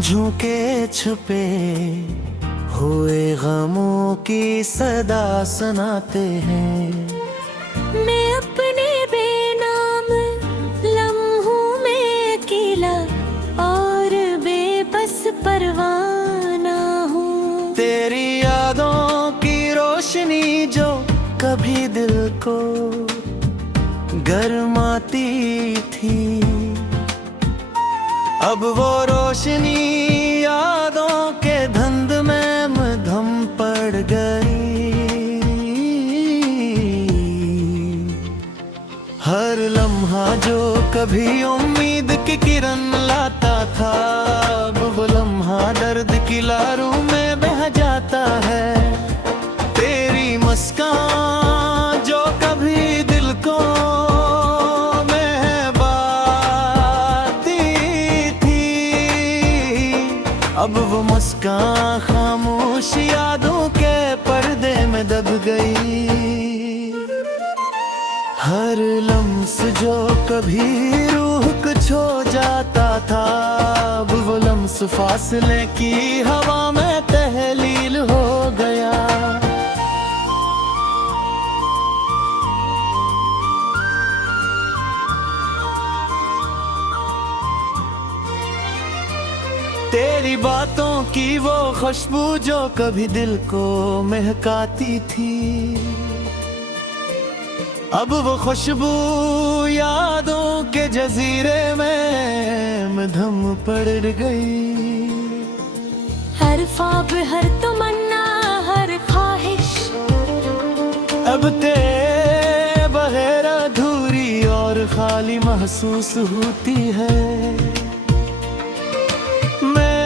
झुके छुपे हुए गमों की सदा सुनाते हैं। मैं अपने बेनाम लम्हों में अकेला और बेबस परवाना हूँ। तेरी यादों की रोशनी जो कभी दिल को गरमाती थी, अब वो रोशनी यादों के धुंध में मद्धम पड़ गई। हर लम्हा जो कभी उम्मीद की किरण लाता था, अब वो लम्हा दर्द की लहरों में बह जाता है। तेरी मुस्कान जो कभी दिल को अब वो मुस्कान खामोश यादों के पर्दे में दब गई। हर लम्स जो कभी रूह कुछ हो जाता था, अब वो लम्स फासले की हवा में तहलील हो गया। तेरी बातों की वो खुशबू जो कभी दिल को महकाती थी, अब वो खुशबू यादों के जजीरे में मद्धम पड़ गई। हर ख्वाब, हर तमन्ना, हर ख्वाहिश अब तेरे बगैर अधूरी और खाली महसूस होती है।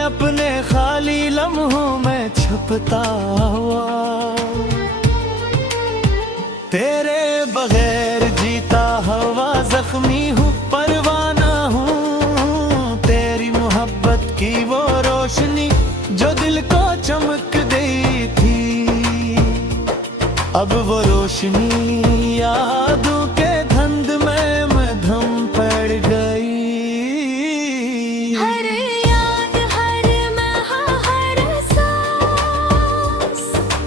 अपने खाली लम्हों में छुपता हुआ तेरे बगैर जीता हुआ जख्मी हूँ, परवाना हूँ। तेरी मोहब्बत की वो रोशनी जो दिल को चमक गई थी, अब वो रोशनी यादों के धुंध में मद्धम पड़ गई।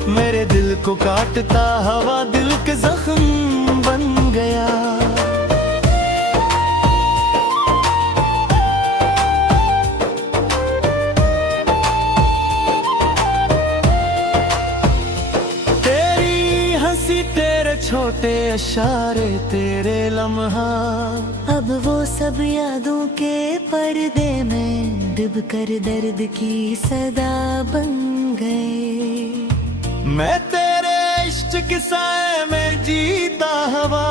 मेरे दिल को काटता हवा दिल के जख्म बन गया। तेरी हंसी, तेरे छोटे इशारे, तेरे लम्हा अब वो सब यादों के पर्दे में डूब कर दर्द की सदा बन गए। मैं तेरे इश्क के साए में जीता हवा,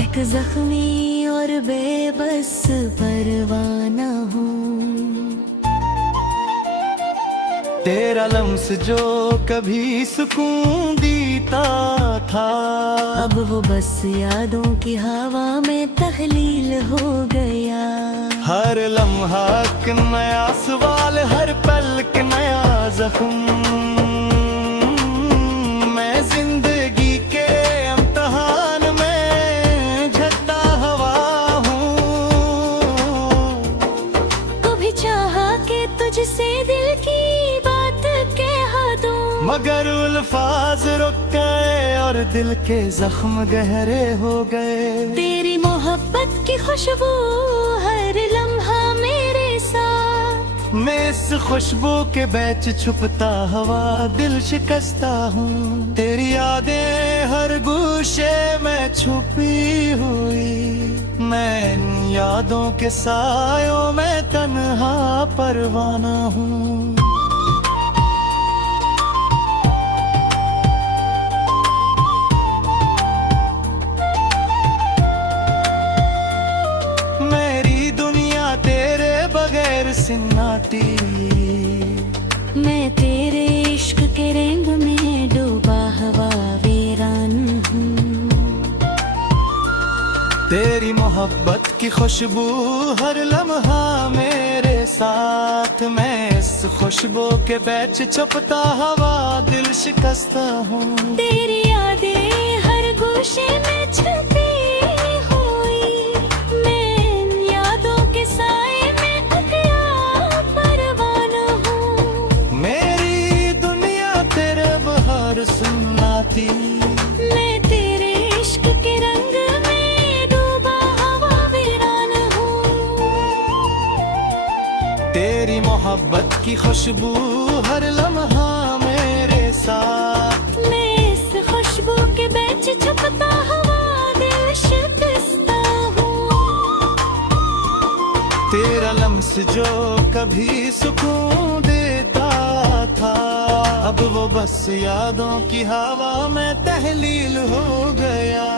एक जख्मी और बेबस परवाना हूँ। तेरा लम्स जो कभी सुकून देता था, अब वो बस यादों की हवा में तहलील हो गया। हर लम्हा एक नया सवाल, हर पल के नया जख्म। जिंदगी के इम्तिहान में झटता हवा हूँ। कभी चाहा कि तुझसे दिल की बात कह दूं, मगर अल्फाज रुक गए और दिल के जख्म गहरे हो गए। तेरी मोहब्बत की खुशबू हर लम्हा मेरे साथ, मैं इस खुशबू के बीच छुपता हवा दिल शिकस्ता हूँ। तेरी यादें हर गोशे में छुपी हुई, मैं इन यादों के सायों में तन्हा परवाना हूँ। मेरी दुनिया तेरे बगैर सिन्नाटी, मैं तेरे इश्क के रंग में डूबा हवा वीरान हूँ। तेरी मोहब्बत की खुशबू हर लम्हा मेरे साथ, मैं इस खुशबू के बीच छुपता हवा दिल शिकस्ता हूँ। तेरी यादें हर गोशे में छुपी हुई, मैं इन यादों के साए में अकेला परवाना जाती। मैं तेरे इश्क के रंग में डूबा हवा वीरान हूँ। तेरी मोहब्बत की खुशबू हर लम्हा मेरे साथ। मैं इस खुशबू के बीच छुपता हुआ दिल शिकस्ता हूँ। तेरा लम्स जो कभी सुकून देता था, अब वो बस यादों की हवा में तहलील हो गया।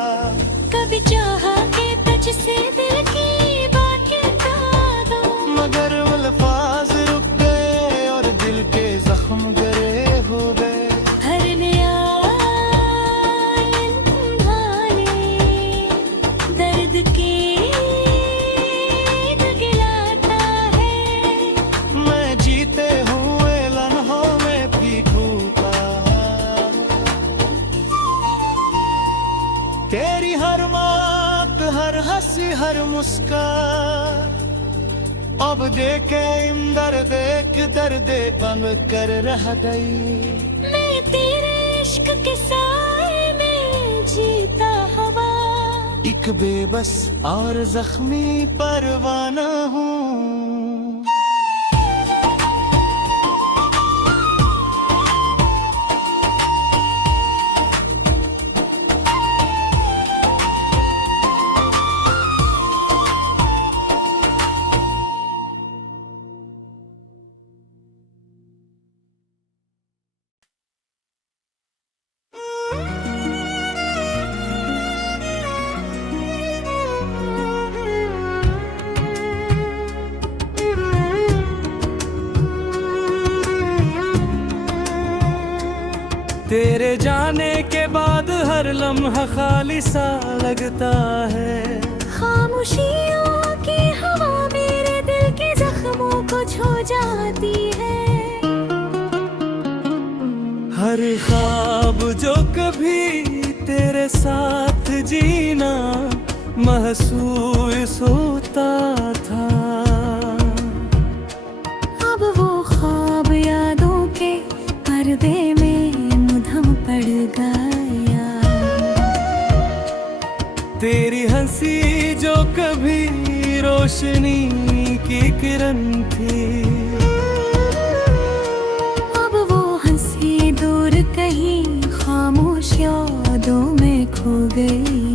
कभी चाहा कि तुझसे दिल की बात बता दूं, मगर वो अल्फाज रुक गए और दिल के जख्म गहरे हो गए। हर नया लम्हाने दर्द की गिलाता है। मैं जीते हुए लम्हों में भी खोता। तेरी हर बात, हर हंसी, हर मुस्कान अब देखे दर्द एक दर्द बंद कर रह गई। मैं तेरे इश्क के साए में जीता हवा, एक बेबस और जख्मी परवाना हूँ। तेरे जाने के बाद हर लम्हा खाली सा लगता है। खामोशियों की हवा मेरे दिल के जख्मों को छू जाती है। हर ख्वाब जो कभी तेरे साथ जीना महसूस होता था, अब वो ख्वाब यादों के पर्दे में मुधम पड़ गया। तेरी हंसी जो कभी रोशनी की किरण थी, अब वो हंसी दूर कहीं खामोश यादों में खो गई।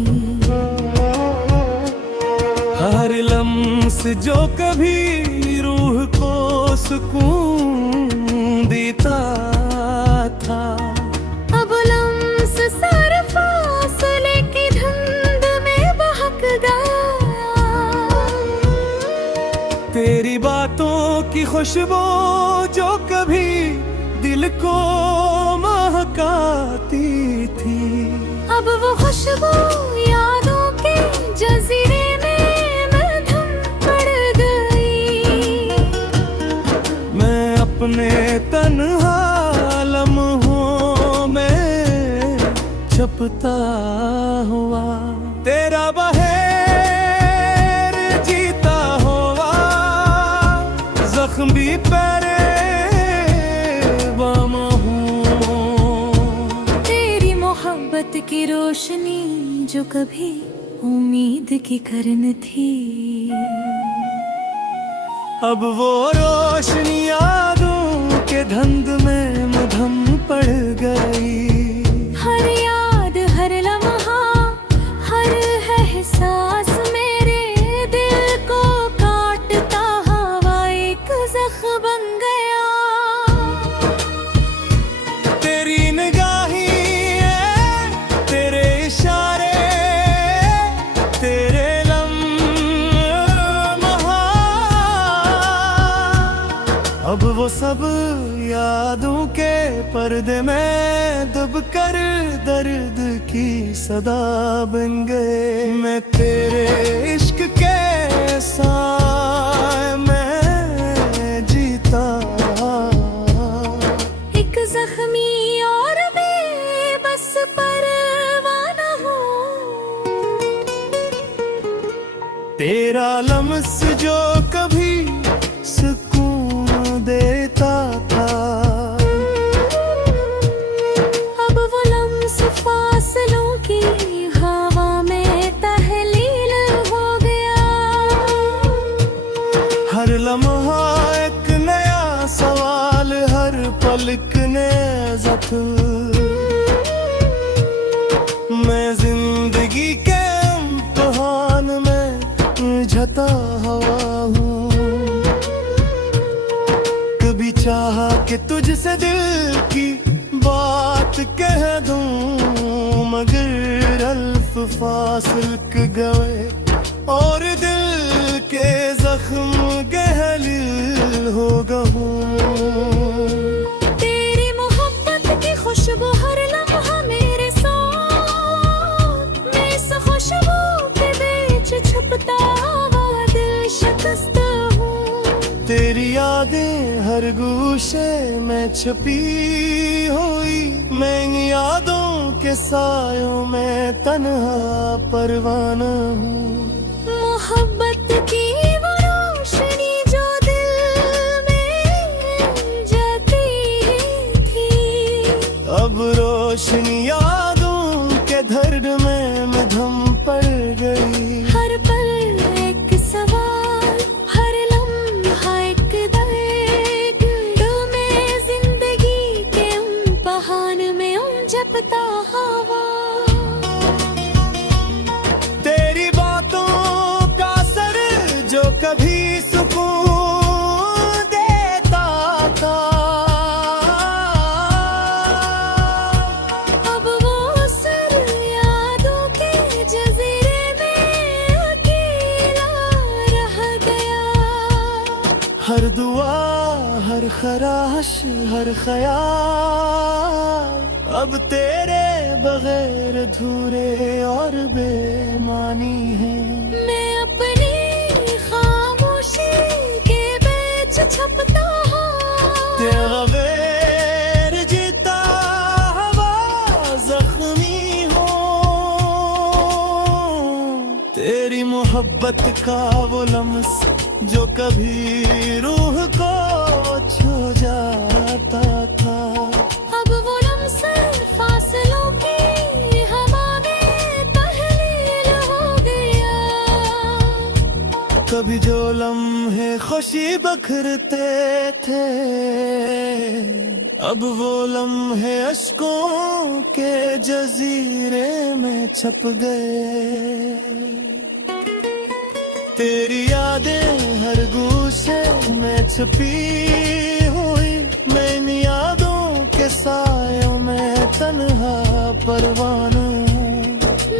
हर लम्स जो कभी रूह को सुकून देता था, अब लम्स सर फासले की धुंध में बहक गया। तेरी बातों की खुशबू जो कभी दिल को महकाती थी, अब वो खुशबू यादों के जजीरे में मधुम पड़ गई। मैं अपने तन्हा लम्हों में छपता हुआ तेरा बहेर जीता हुआ जख्म भी परे बम हूँ। तेरी मोहब्बत की रोशनी जो कभी उम्मीद की किरण थी, अब वो रोशनी यादों के धुंध में मधम पड़ गई। हर याद, हर लम्हा, हर एहसास मेरे दिल को काटता हवा एक जख्म बन गया। तेरी निगाही तेरे इशारे तेरे लम्हा, अब वो सब यादों के पर्दे में दब कर दर्द की सदा बन गए। मैं तेरे इश्क के साए में जीता, एक जख्मी और बेबस परवाना हूँ। तेरा लम्स जो कभी सुकून देता था, अब वो लम्स कि तुझसे दिल की बात कह दूं, मगर अल्फ फासिल गए और दिल के जख्म गहलिल हो गहूं। तेरी मोहब्बत की खुशबू हर लम्हा मेरे साथ, मैं इस खुशबू के बीच छुपता हुआ दिल शिकस्त हूँ। तेरी यादें हर गूशे में छुपी हुई, मैं इन यादों के सायों में तन्हा परवाना हूँ। मोहब्बत की वो रोशनी जो दिल में जलती थी, अब रोशनी यादों के दर्द में मधम पड़ गई। हर पल एक सवाल, हर लम्हा एक दर्द, दिल में जिंदगी के उन बहान में जपता हवा। तेरी बातों का सर जो कभी सुकून देता था, अब वो सर यादों के जजीरे में अकेला रह गया। हर दुआ, हर खराश, हर ख्याल अब तेरे बगैर अधूरे और बेमानी है। मैं अपनी खामोशी के बीच छपता हूँ, तेरा गैर जीता हवा जख्मी हो। तेरी मोहब्बत का वो लम्स जो कभी रूह को छू जाता था, अब वो लम्हा फासलों की हवा में तहलील हो गया। कभी जो लम्हे खुशी बखरते थे, अब वो लम्हे अश्कों के जजीरे में छप गए। तेरी यादें हर गूशे में छुपी हुई, मैं इन यादों के सायों में तन्हा परवाना हूँ।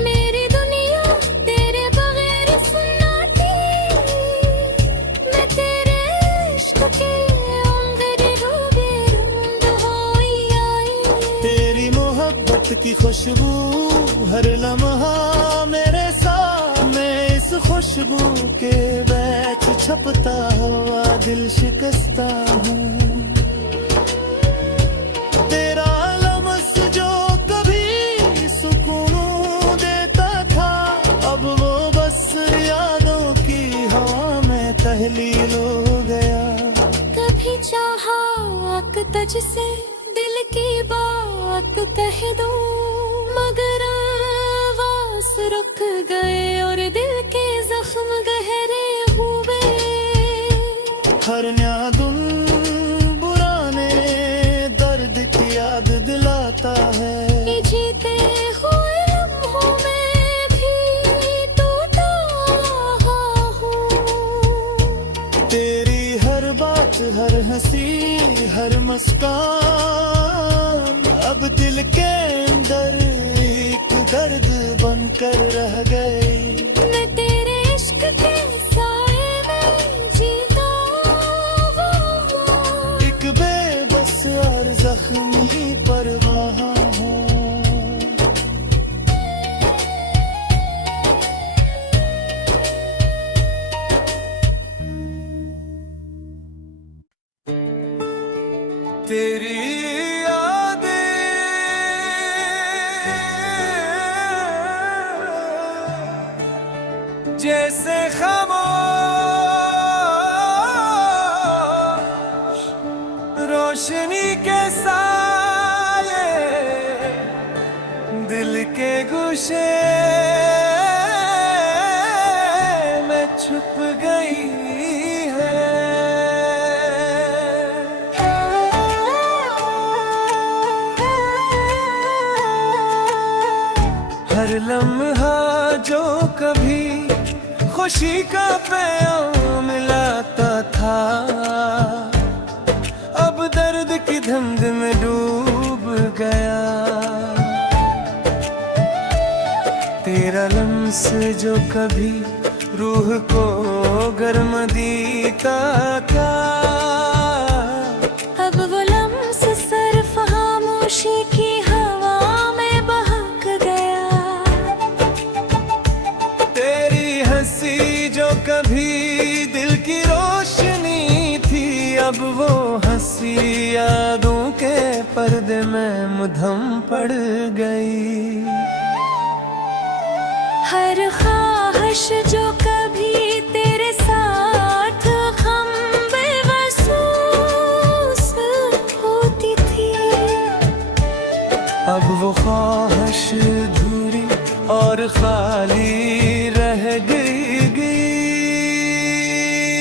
मेरी दुनिया तेरे बगैर सन्नाटी, मैं तेरे इश्क के अंदर डूबी रूंद होई आई। तेरी मोहब्बत की खुशबू हर लम्हा मेरे सामने, इस खुशबू के बैच छपता हुआ दिल शिकस्ता हूँ। तेरा लम्स जो कभी सुकून देता था, अब वो बस यादों की हवा में तहलील हो गया। कभी चाहा आक तुझसे दिल की बात कह दूं, मगर आवाज़ रुक गए और दिल के जख्म गहरे हुए। हर न्यादुन पुराने दर्द की याद दिलाता है, ये जीते हुए लम्हों में भी टूटा हूँ। तेरी हर बात, हर हंसी, हर मुस्कान अब दिल के अंदर एक दर्द बनकर रह गई। मैं तेरे इश्क के साए में जीता हूँ, एक बेबस और जख्मी परवाह हूँ। तेरी जैसे खामोश रोशनी के साये दिल के गुशे में छुप गई है। हर लम्हा जो कभी खुशी का पैगाम मिलाता था, अब दर्द की धुंध में डूब गया। तेरा लम्स जो कभी रूह को गर्म देता था, अब वो लम्स सिर्फ खामोशी की हवा में बहक गया। तेरी हंसी जो कभी दिल की रोशनी थी, अब वो हंसी यादों के पर्दे में मुधम पड़ गई। हर ख्वाहिश जो कभी तेरे साथ हम बेवसूस होती थी, अब वो ख्वाहिश अधूरी और खाली रह गई।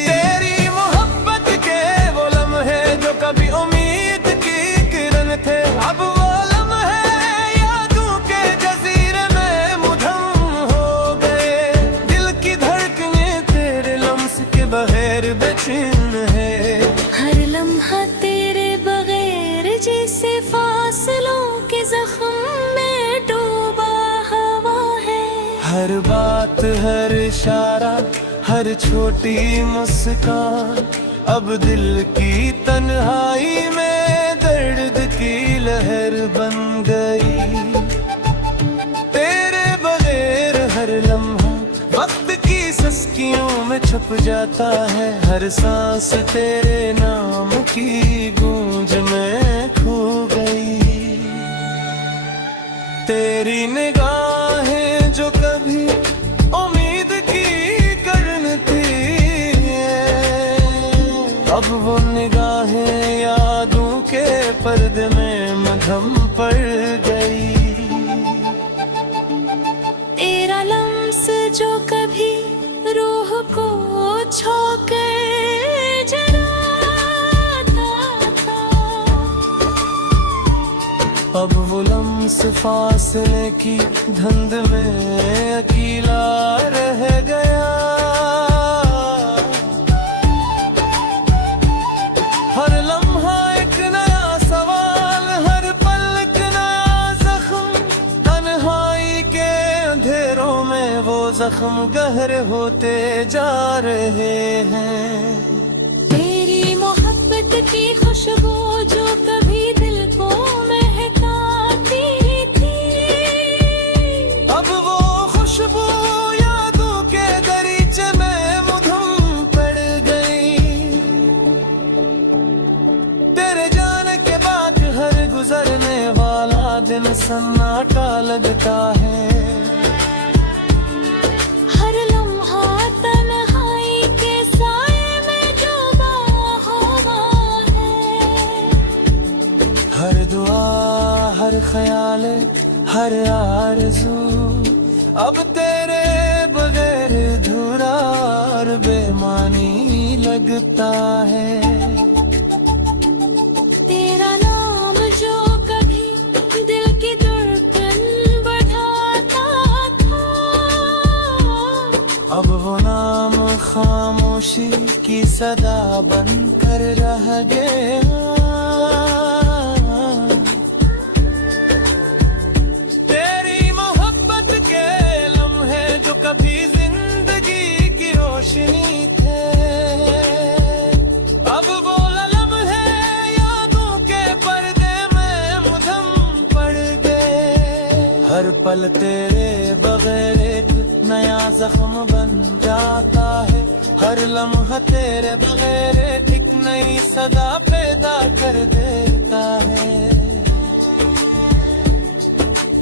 तेरी मोहब्बत के वो लम्हे जो कभी उम्मीद की किरण थे, अब वो लम्हे यादों के जजीरे में मुधम हो गए। दिल की धड़कनें तेरे लम्स के बगैर बेचैन है। हर लम्हा तेरे बगैर जैसे फासलों के जख्म में डूबा हवा है। हर बात, हर इशारा, हर छोटी मुस्कान अब दिल की तन्हाई में दर्द की लहर बन गई। तेरे बगैर हर लम्हा वक्त की सस्कियों में छुप जाता है। हर सांस तेरे नाम की गूंज में खो गई। तेरी निगाहें जो कभी उम्मीद की किरण थी, अब वो निगाहें यादों के पर्दे में मधम पड़ गई। तेरा लम्स जो कभी रूह को छोकर जलाता था, अब वो लम्स फासले की धुंध में अकेला रह गया। हर लम्हा एक नया सवाल, हर पल एक नया जख्म। तन्हाई के अंधेरों में वो जख्म गहरे होते जा रहे हैं। तेरी मोहब्बत की खुशबू जो कभी दिल को महकाती थी, अब वो खुशबू यादों के दरीचे में मुधम पड़ गई। तेरे जाने के बाद हर गुजरने वाला दिन सन्नाटा लगता है। हर लम्हा तन्हाई के साए में डूबा हुआ है। हर दुआ, हर ख्याल, हर आरज़ू अब तेरे बगैर अधूरा और बेमानी लगता है। तेरा नाम जो कभी दिल की धड़कन बढ़ाता था, अब वो नाम खामोशी की सदा बनकर रह गया। तेरी मोहब्बत के लम्हे जो कभी जिंदगी की रोशनी थे, अब वो लम्हे यादों के पर्दे में मुधम पड़ गए। हर पल तेरे बगैर एक नया जख्म बन जाता है। हर लम्हा तेरे बगैर एक नई सदा पैदा कर देता है।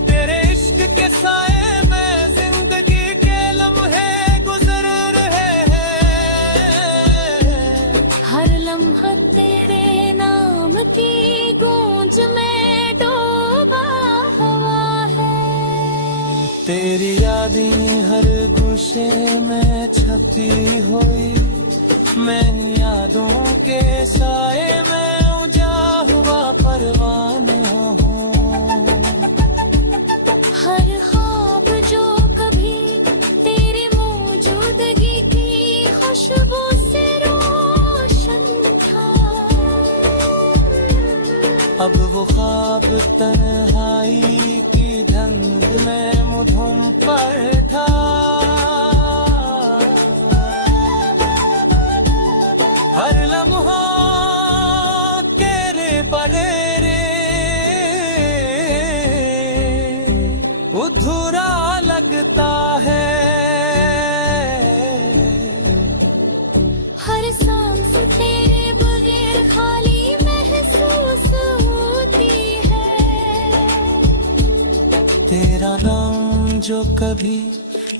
तेरे इश्क के साए में जिंदगी के लम्हे गुजर रहे हैं। हर लम्हा तेरे नाम की गूंज में डूबा हुआ है। तेरी यादें हर गोशे में छपी हुई, मैं यादों के साए में उजा हुआ परवाना हूँ। हर ख्वाब जो कभी तेरी मौजूदगी की खुशबू से रोशन था, अब तन्हाई की ढंग में मुधुम पर था, हर लम्हा तेरे परेरे अधूरा लगता है, हर सांस तेरे बगैर खाली महसूस होती है। तेरा नाम जो कभी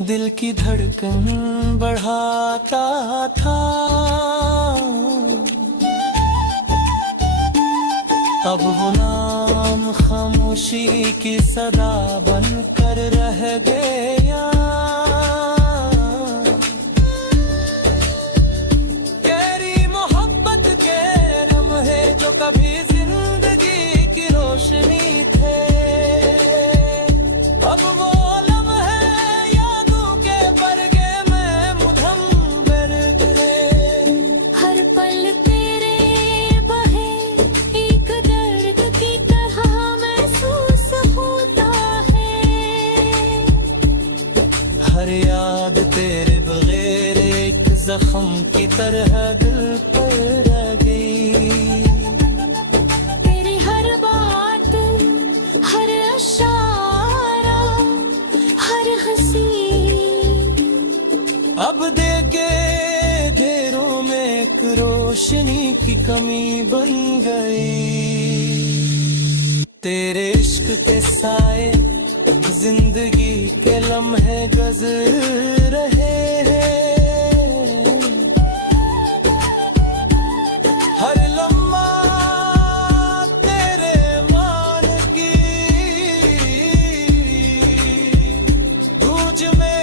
दिल की धड़कन बढ़ाता था, अब वो नाम खामोशी की सदा बनकर रह गया। तेरी मोहब्बत के लम्हे जो कभी जिंदगी की रोशनी थे, अब वो लम्हे यादों के परगे में मुधम दर्द है। हर पल तेरे बहे एक दर्द की तरह महसूस होता है, हर याद तेरे बगैर एक जख्म की तरह दिल पर रह गई। तेरी हर बात, हर इशारा, हर हंसी अब देखे घेरों में एक रोशनी की कमी बन गई। तेरे इश्क के साए जिंदगी के लम्हे गुजर रहे हैं, हर लम्हा तेरे मान की गूंज में